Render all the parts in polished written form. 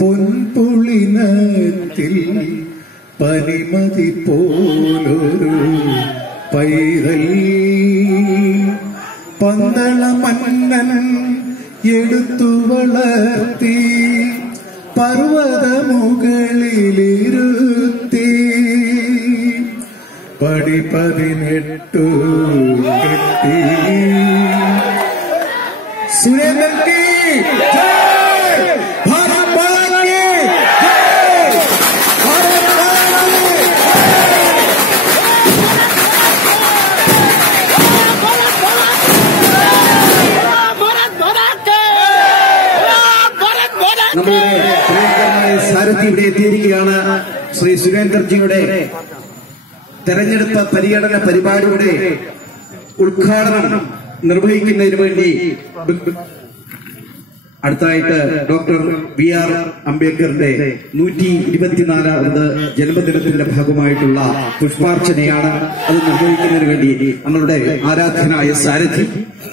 പൊൻപുളിനത്തിൽ പനിമതി പോലൊരു പൈതൽ പന്തളമന്നൻ എടുത്തു വളർത്തി പർവ്വതമുകളിലിരുത്തി പടി 18 കെട്ടി സുരേന്ദ്രൻ की जय, भारत माता की जय, भारत माता की നമ്മുടെ പ്രിയങ്കരനായ സാരഥി ഇവിടെ എത്തിയിരിക്കുകയാണ്. ശ്രീ സുരേന്ദ്രജിയുടെ തെരഞ്ഞെടുത്ത പര്യടന പരിപാടിയുടെ ഉദ്ഘാടനം നിർവഹിക്കുന്നതിന് വേണ്ടി അടുത്തായിട്ട് ഡോക്ടർ BR അംബേദ്കറിന്റെ 124ാമത് ജന്മദിനത്തിന്റെ ഭാഗമായിട്ടുള്ള പുഷ്പാർച്ചനയാണ്. അത് നിർവഹിക്കുന്നതിന് വേണ്ടി നമ്മളുടെ ആരാധനായ സാരഥി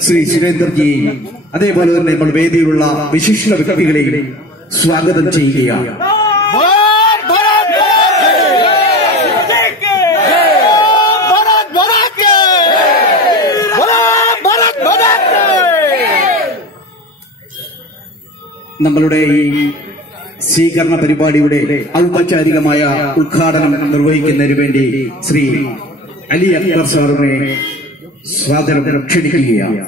ശ്രീ സുരേന്ദ്രജിയെയും അതേപോലെ തന്നെ നമ്മൾ വേദിയിലുള്ള വിശിഷ്ട വ്യക്തികളെയും സ്വാഗതം ചെയ്യുകയാണ്. നമ്മളുടെ ഈ സ്വീകരണ പരിപാടിയുടെ ഔപചാരികമായ ഉദ്ഘാടനം നിർവഹിക്കുന്നതിന് വേണ്ടി ശ്രീ അലി അക്ബർ സാറിനെ സ്വാഗതം ക്ഷണിക്കുകയാണ്.